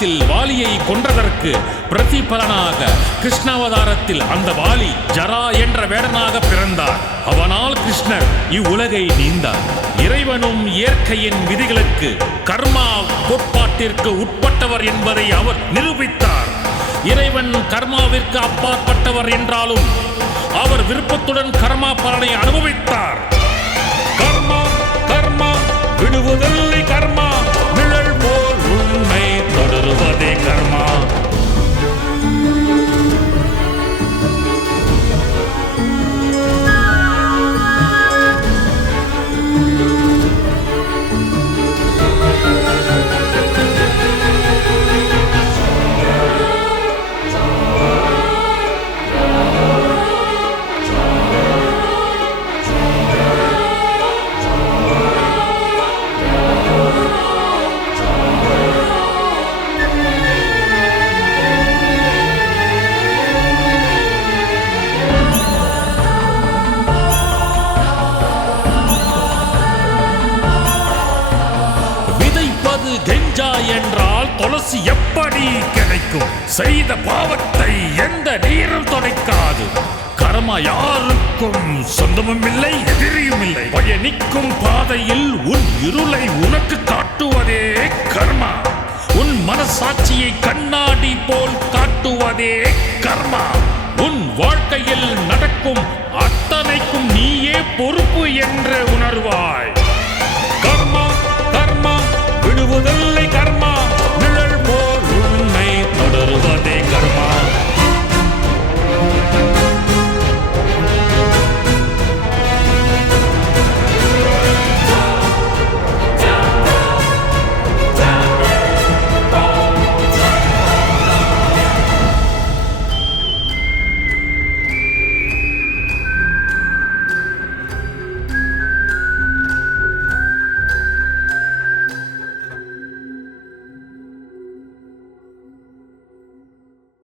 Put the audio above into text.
அவதாரத்தில் வாலியை கொன்றதற்கு பிரதிபலனாக கிருஷ்ணாவதாரத்தில் அந்த வாலி ஜரா என்ற வேடனாக பிறந்தார். அவனால் கிருஷ்ணர் இவ்வுலகை நீந்தார். இறைவனும் இயற்கையின் விதிகளுக்கு கர்மா கோட்பாட்டிற்கு உட்பட்டவர் என்பதை அவர் நிரூபித்தார். இறைவன் கர்மாவிற்கு அப்பாற்பட்டவர் என்றாலும் அவர் விருப்பத்துடன் கர்மா பலனை அனுபவித்தார். கர்மா கர்மா விடுவதில்லை, கர்மா நிழல் போல் உண்மை தொடருவதே கர்மா. கெஞ்சா என்றால் துளசி எப்படி கிடைக்கும்? செய்த பாவத்தை எந்த நீரும் துடைக்காது. கர்மா யாருக்கும் சொந்தமும் இல்லை, எதிரியும் இல்லை. பயணிக்கும் பாதையில் உன் இருளை உனக்கு காட்டுவதே கர்மா. உன் மனசாட்சியை கண்ணாடி போல் காட்டுவதே கர்மா. உன் வாழ்க்கையில் நடக்கும் அத்தனைக்கும் நீயே பொறுப்பு என்று உணர்வாய்.